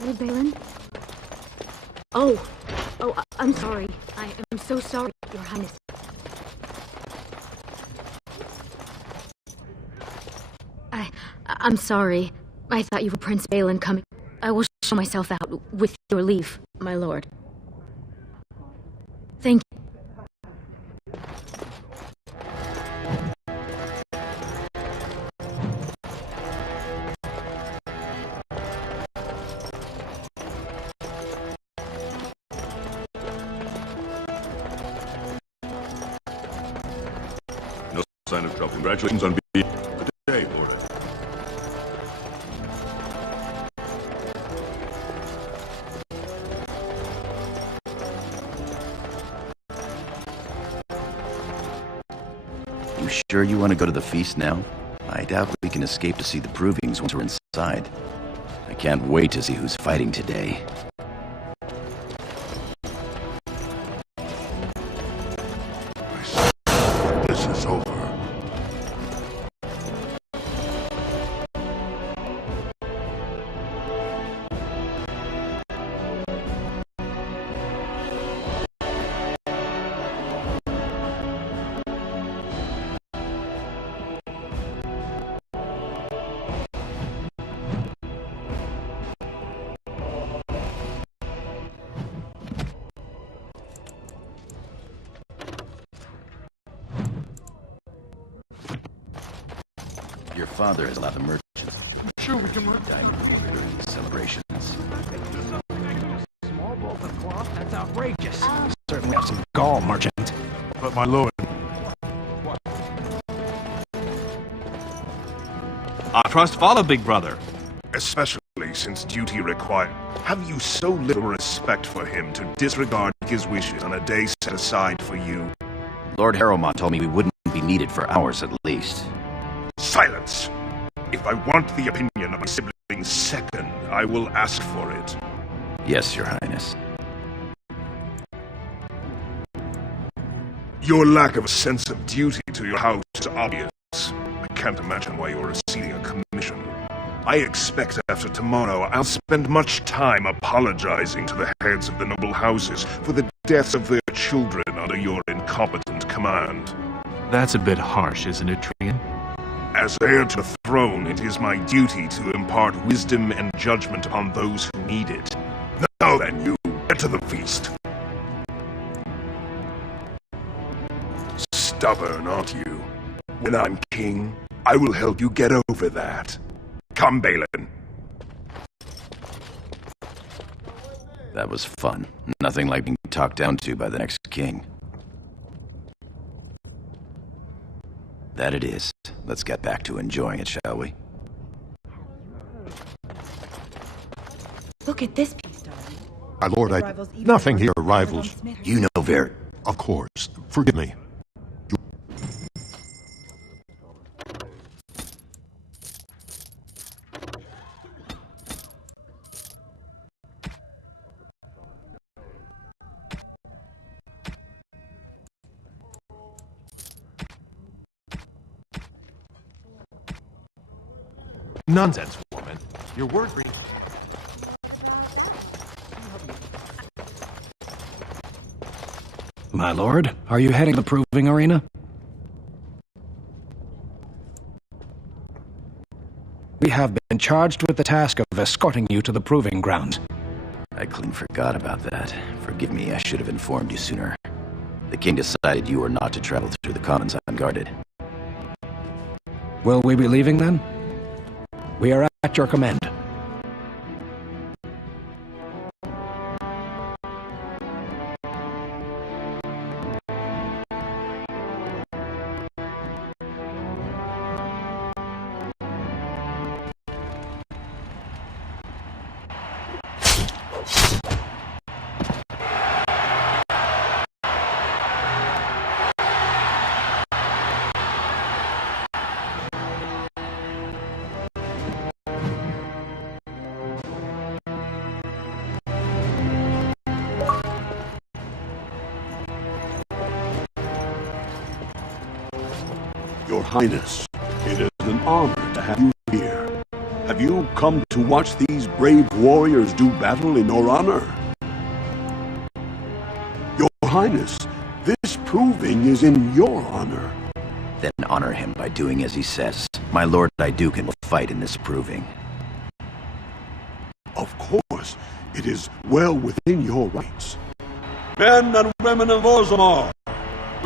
Lord Balin? Oh, I'm sorry. I am so sorry, Your Highness. I'm sorry. I thought you were Prince Balin coming. I will show myself out with your leave, my lord. Thank you. No sign of trouble. Congratulations on being good day, Lord. You sure you want to go to the feast now? I doubt we can escape to see the provings once we're inside. I can't wait to see who's fighting today. This is over. Your father has allowed the merchants Sure, we can work. diamond during the celebrations. Small bolt of cloth? That's outrageous. Certainly have some gall, merchant. But my lord... Our trust follow, big brother. Especially since duty required. Have you so little respect for him to disregard his wishes on a day set aside for you? Lord Harrowmont told me we wouldn't be needed for hours at least. Silence! If I want the opinion of my sibling's second, I will ask for it. Yes, Your Highness. Your lack of a sense of duty to your house is obvious. I can't imagine why you're receiving a commission. I expect after tomorrow I'll spend much time apologizing to the heads of the noble houses for the deaths of their children under your incompetent command. That's a bit harsh, isn't it, Trian? As heir to the throne, it is my duty to impart wisdom and judgment on those who need it. Now then, you, get to the feast. Stubborn, aren't you? When I'm king, I will help you get over that. Come, Balin. That was fun. Nothing like being talked down to by the next king. That it is. Let's get back to enjoying it, shall we? Look at this piece, darling. My lord, nothing here rivals. You know very... Of course. Forgive me. Nonsense, woman. Your word reads. My lord, are you heading to the proving arena? We have been charged with the task of escorting you to the proving grounds. I clean forgot about that. Forgive me, I should have informed you sooner. The king decided you were not to travel through the commons unguarded. Will we be leaving then? We are at your command. Your Highness, it is an honor to have you here. Have Have you come to watch these brave warriors do battle in your honor? Your Highness, this proving is in your honor. Then honor him by doing as he says. My lord aeducan will fight in this proving. Of course, it is well within your rights. Men and women of Orzammar,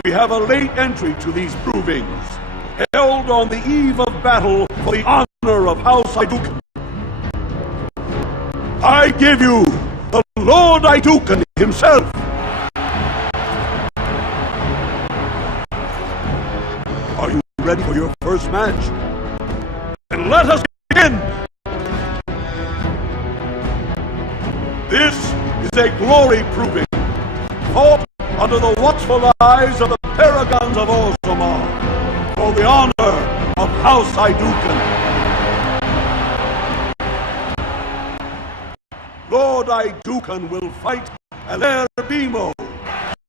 we have a late entry to these provings, held on the eve of battle for the honor of House Aeducan. I give you the Lord Aeducan himself. Are you ready for your first match? Then let us begin! This is a glory proving, fought under the watchful eyes of the paragons of Orzammar, for the honor of House Aeducan. Lord Aeducan will fight heir Bimo,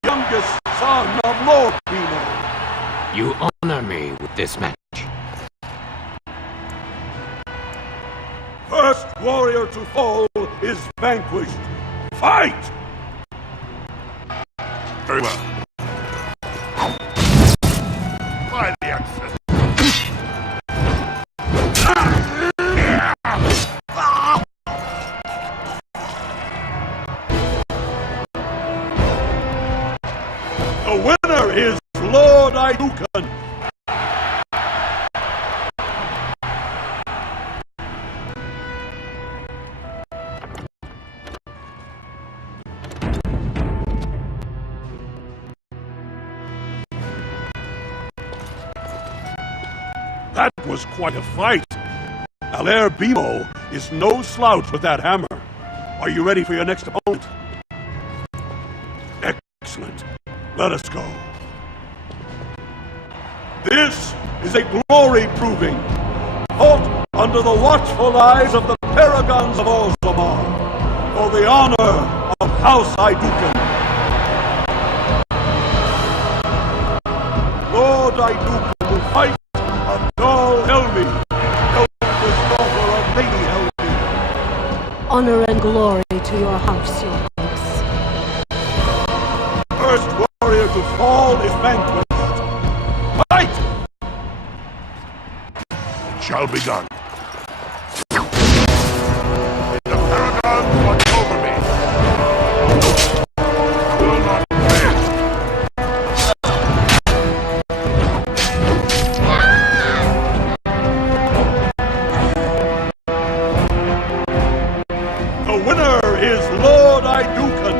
youngest son of Lord Bimo. You honor me with this match. First warrior to fall is vanquished. Fight! Very well. By the access. The winner is Lord Aeducan. That was quite a fight. Heir Bimo is no slouch with that hammer. Are you ready for your next opponent? Excellent. Let us go. This is a glory proving, fought under the watchful eyes of the paragons of Orzammar, for the honor of House Aeducan. Lord Aeducan will fight Adol Helmi, eldest daughter of Lady Helmi. Honor and glory to your house, your highness. First warrior to fall is vanquished. Fight! It shall be done. The Paragon watch over me. Will not fail. The winner is Lord Aeducan.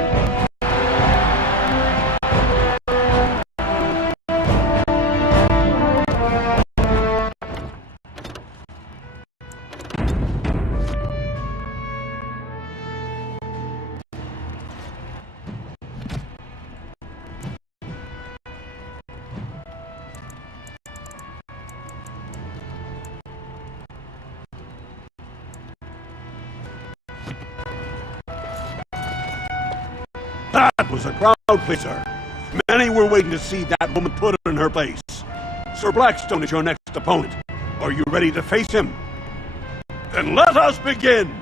That was a crowd pleaser. Many were waiting to see that woman put in her place. Sir Blackstone is your next opponent. Are you ready to face him? Then let us begin!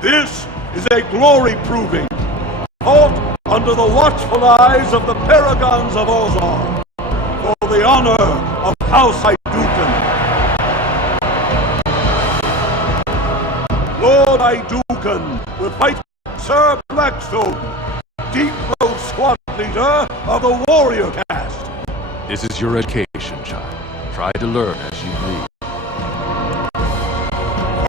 This is a glory proving, fought under the watchful eyes of the paragons of Orzammar, for the honor of House Aeducan. Lord Aeducan will fight Sir Blackstone, Deep Road Squad Leader of the Warrior Caste. This is your education, child. Try to learn as you read.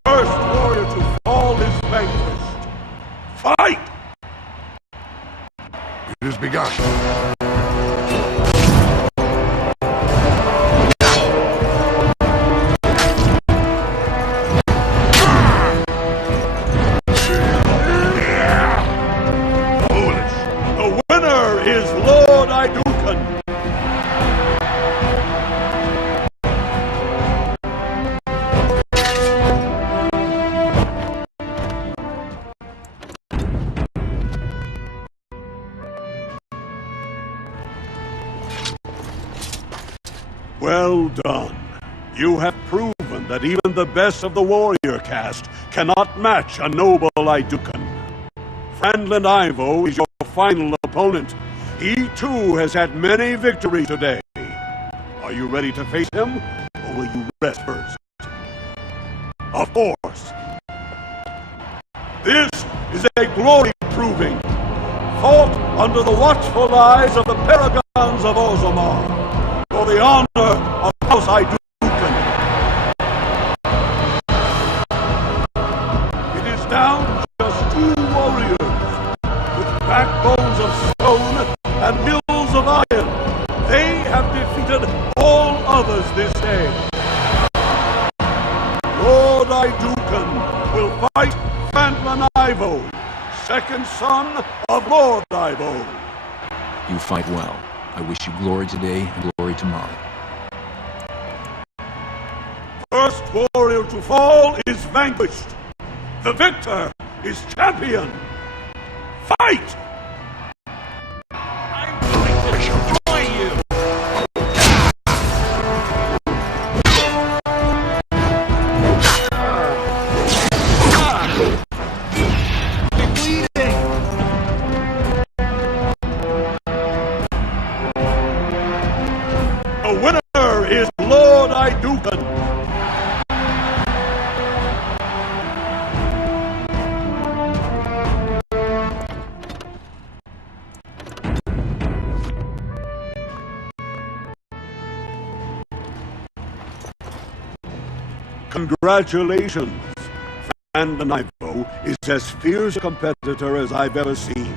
First warrior to fall is vanquished. Fight! It is begun. Well done. You have proven that even the best of the warrior caste cannot match a noble aeducan. Franklin Ivo is your final opponent. He too has had many victories today. Are you ready to face him, or will you rest first? Of course. This is a glory proving, fought under the watchful eyes of the paragons of Orzammar, for the honor of House Aeducan. It is down just 2 warriors, with backbones of stone and hills of iron. They have defeated all others this day. Lord Aeducan will fight Franklin Ivo, second son of Lord Ivo. You fight well. I wish you glory today and glory tomorrow. First warrior to fall is vanquished. The victor is champion. Fight! I'm going to destroy you! I'm bleeding! The winner is Lord Aeducan. Congratulations! Franklin Ivo is as fierce a competitor as I've ever seen.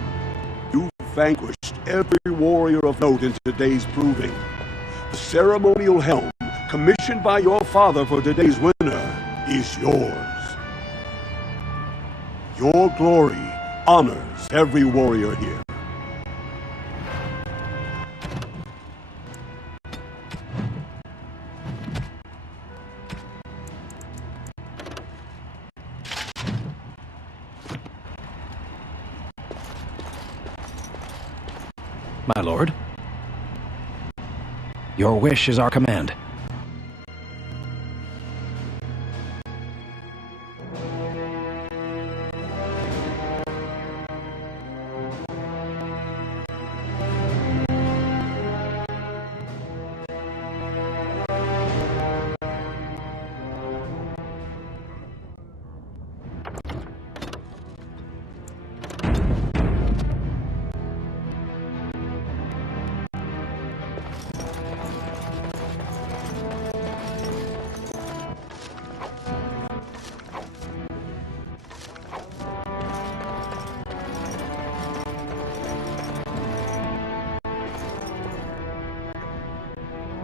You've vanquished every warrior of note in today's proving. The ceremonial helm, commissioned by your father for today's winner, is yours. Your glory honors every warrior here. My lord. Your wish is our command.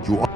You are...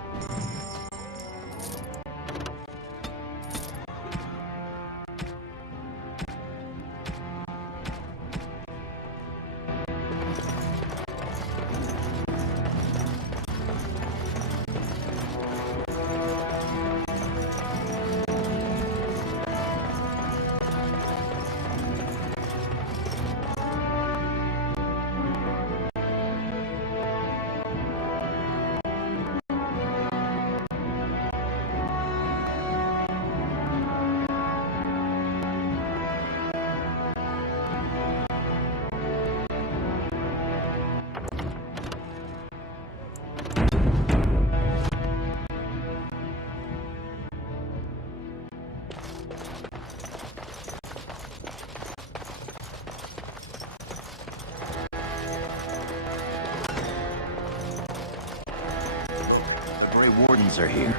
Wardens are here.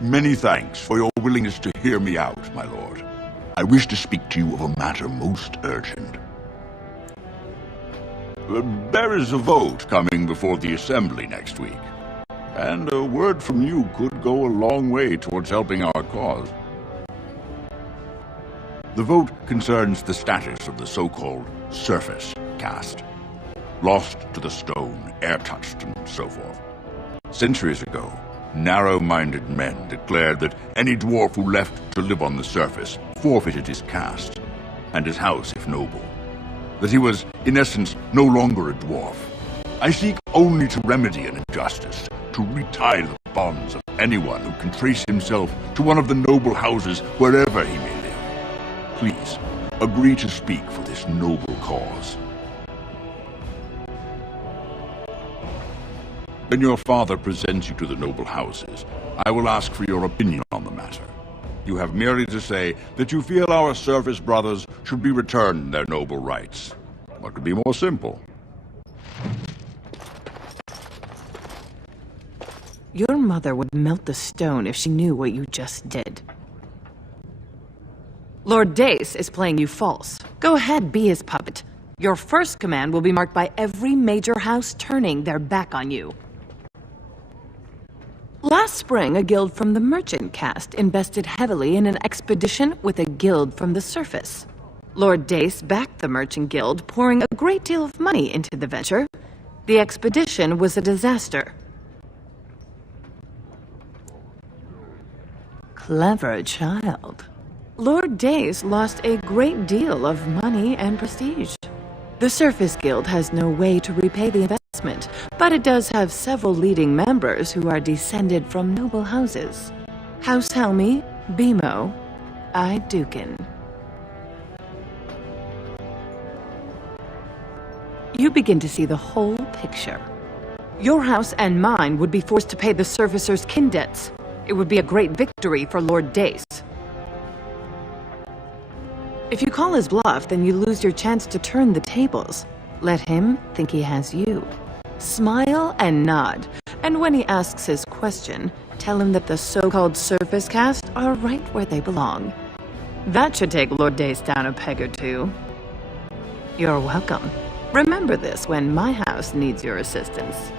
Many thanks for your willingness to hear me out, my lord. I wish to speak to you of a matter most urgent. There is a vote coming before the Assembly next week, and a word from you could go a long way towards helping our cause. The vote concerns the status of the so-called surface caste. Lost to the stone, air-touched, and so forth. Centuries ago, narrow-minded men declared that any dwarf who left to live on the surface forfeited his caste, and his house if noble. That he was, in essence, no longer a dwarf. I seek only to remedy an injustice, to retie the bonds of anyone who can trace himself to one of the noble houses wherever he may live. Please, agree to speak for this noble cause. When your father presents you to the noble houses, I will ask for your opinion on the matter. You have merely to say that you feel our service brothers should be returned their noble rights. What could be more simple? Your mother would melt the stone if she knew what you just did. Lord Dace is playing you false. Go ahead, be his puppet. Your first command will be marked by every major house turning their back on you. Last spring, a guild from the merchant caste invested heavily in an expedition with a guild from the surface. Lord Dace backed the merchant guild, pouring a great deal of money into the venture. The expedition was a disaster. Clever child. Lord Dace lost a great deal of money and prestige. The Surface Guild has no way to repay the investment, but it does have several leading members who are descended from noble houses. House Helmi, Bimo, aeducan. You begin to see the whole picture. Your house and mine would be forced to pay the Surfacer's kin debts. It would be a great victory for Lord Dace. If you call his bluff, then you lose your chance to turn the tables. Let him think he has you. Smile and nod, and when he asks his question, tell him that the so-called surface caste are right where they belong. That should take Lord Dace down a peg or two. You're welcome. Remember this when my house needs your assistance.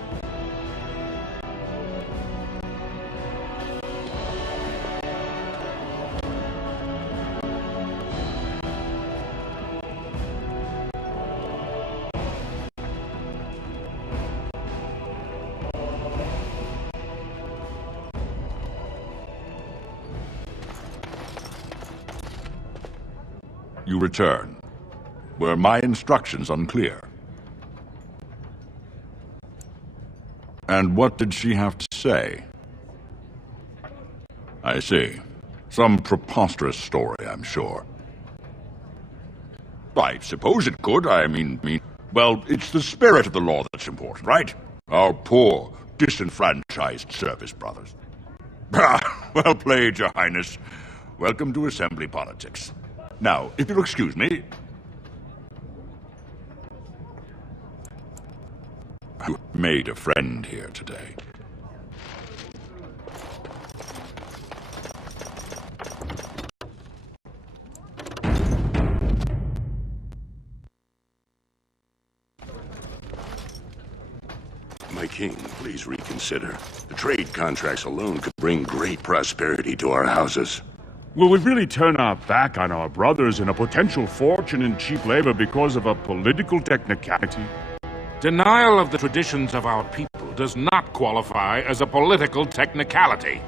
You return. Were my instructions unclear? And what did she have to say? I see. Some preposterous story, I'm sure. I suppose it could. I mean, well, it's the spirit of the law that's important, right? Our poor, disenfranchised service brothers. Well played, Your Highness. Welcome to assembly politics. Now, if you'll excuse me... You made a friend here today. My king, please reconsider. The trade contracts alone could bring great prosperity to our houses. Will we really turn our back on our brothers and a potential fortune in cheap labor because of a political technicality? Denial of the traditions of our people does not qualify as a political technicality.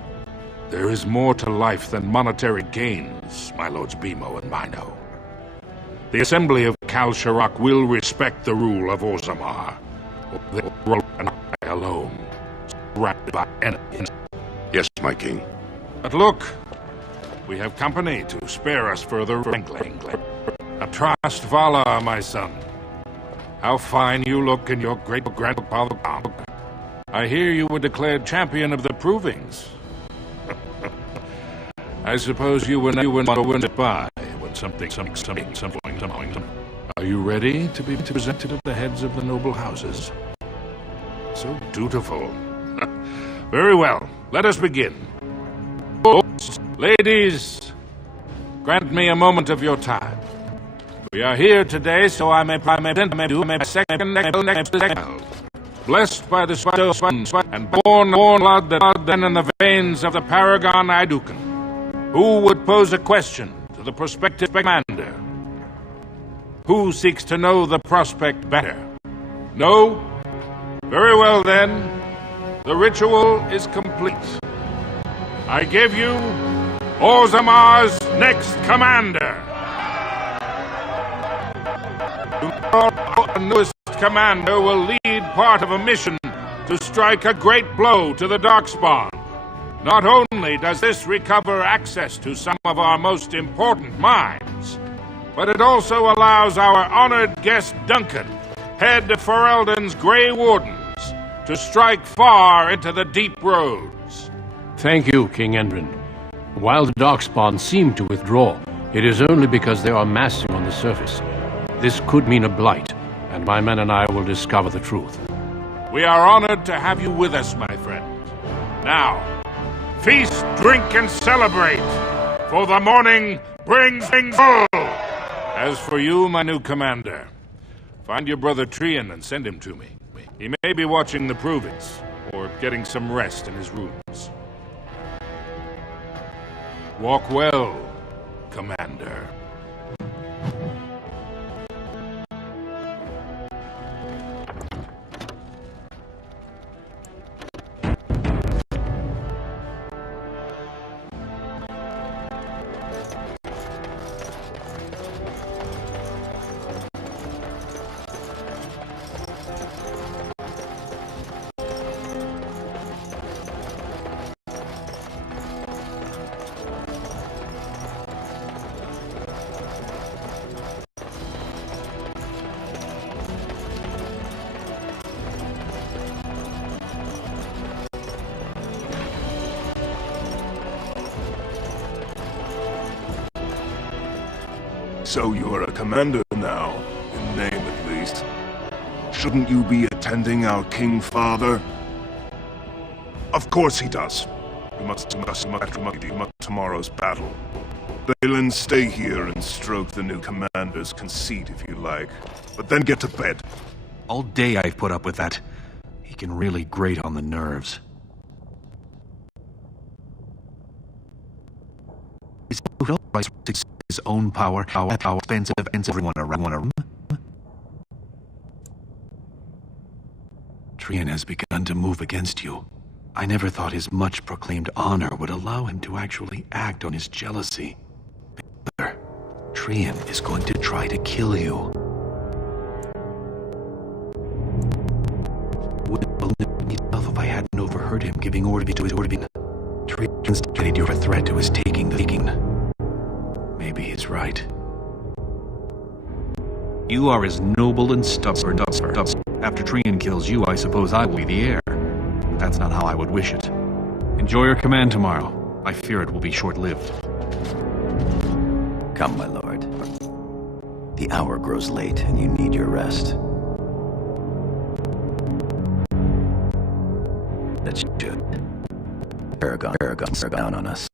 There is more to life than monetary gains, my lords Bimo and Mino. The Assembly of Kal Sharak will respect the rule of Orzammar. They will roll an eye alone, surrounded by enemies. Yes, my king. But look, we have company to spare us further wrangling. A trust Vala, my son. How fine you look in your great-grandfather. I hear you were declared champion of the provings. I suppose you were wounded by when something. Are you ready to be presented at the heads of the noble houses? So dutiful. Very well, let us begin. Ladies, grant me a moment of your time. We are here today so I may do my second blessed by the sweat and born blood that then in the veins of the paragon aeducan. Who would pose a question to the prospective commander? Who seeks to know the prospect better? No? Very well then. The ritual is complete. I give you Orzammar's next commander. The newest commander will lead part of a mission to strike a great blow to the Darkspawn. Not only does this recover access to some of our most important mines, but it also allows our honored guest Duncan, head of Ferelden's Grey Wardens, to strike far into the deep roads. Thank you, King Endrin. While the Darkspawn seem to withdraw, it is only because they are massing on the surface. This could mean a blight, and my men and I will discover the truth. We are honored to have you with us, my friend. Now, feast, drink, and celebrate, for the morning brings full. As for you, my new commander, find your brother Trian and send him to me. He may be watching the provings, or getting some rest in his rooms. Walk well, Commander. So you're a commander now, in name at least. Shouldn't you be attending our King Father? Of course he does. You must tomorrow's battle. Balin, stay here and stroke the new commander's conceit if you like. But then get to bed. All day I've put up with that. He can really grate on the nerves. His own power, how expensive everyone around. Trian has begun to move against you. I never thought his much proclaimed honor would allow him to actually act on his jealousy. Trian is going to try to kill you. Would have believed myself if I hadn't overheard him giving orders to his orders. Trian studied your threat to his taking the thinking. Maybe he's right. You are as noble and stubborn. After Trian kills you, I suppose I will be the heir. That's not how I would wish it. Enjoy your command tomorrow. I fear it will be short-lived. Come, my lord. The hour grows late, and you need your rest. That should. Paragon's down on us.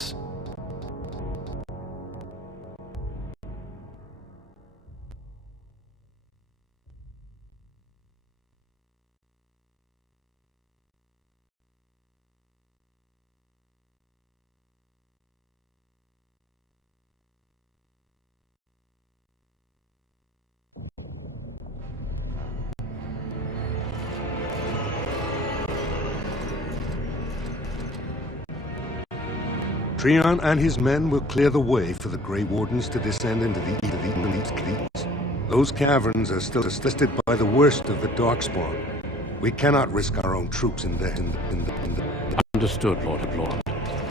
Trian and his men will clear the way for the Grey Wardens to descend into the East. Those caverns are still assisted by the worst of the Darkspawn. We cannot risk our own troops in there. Understood, Lord.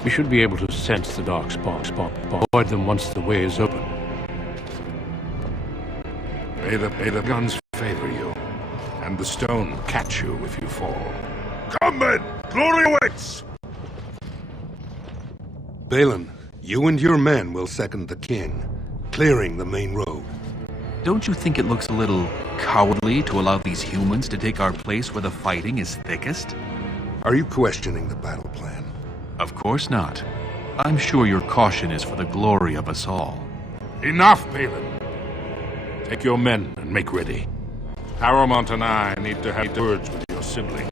We should be able to sense the Darkspawn. Avoid them once the way is open. May the guns favor you, and the stone catch you if you fall. Come, men! Glory awaits! Balin, you and your men will second the king, clearing the main road. Don't you think it looks a little cowardly to allow these humans to take our place where the fighting is thickest? Are you questioning the battle plan? Of course not. I'm sure your caution is for the glory of us all. Enough, Balin. Take your men and make ready. Paramount and I need to have words with your sibling.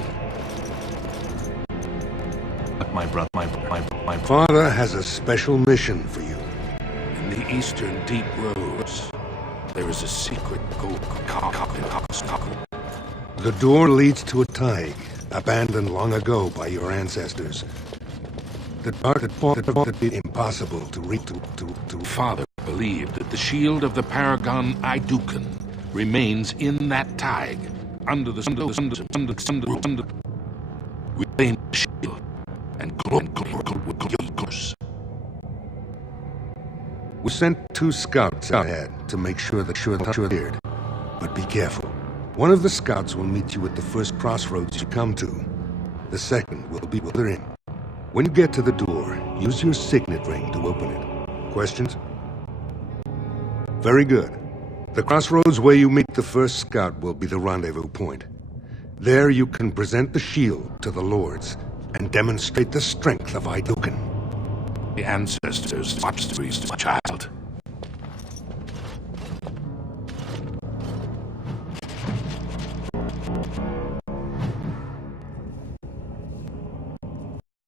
My father has a special mission for you. In the eastern deep roads, there is a secret gold The door leads to a thaig, abandoned long ago by your ancestors. The dark had fought it impossible to reach to. Father believed that the shield of the paragon aeducan remains in that thaig, under the We gain the shield and close. We sent 2 scouts ahead to make sure that you're cleared. But be careful. One of the scouts will meet you at the first crossroads you come to. The second will be in. When you get to the door, use your signet ring to open it. Questions? Very good. The crossroads where you meet the first scout will be the rendezvous point. There you can present the shield to the lords and demonstrate the strength of aeducan. The ancestors watched the child.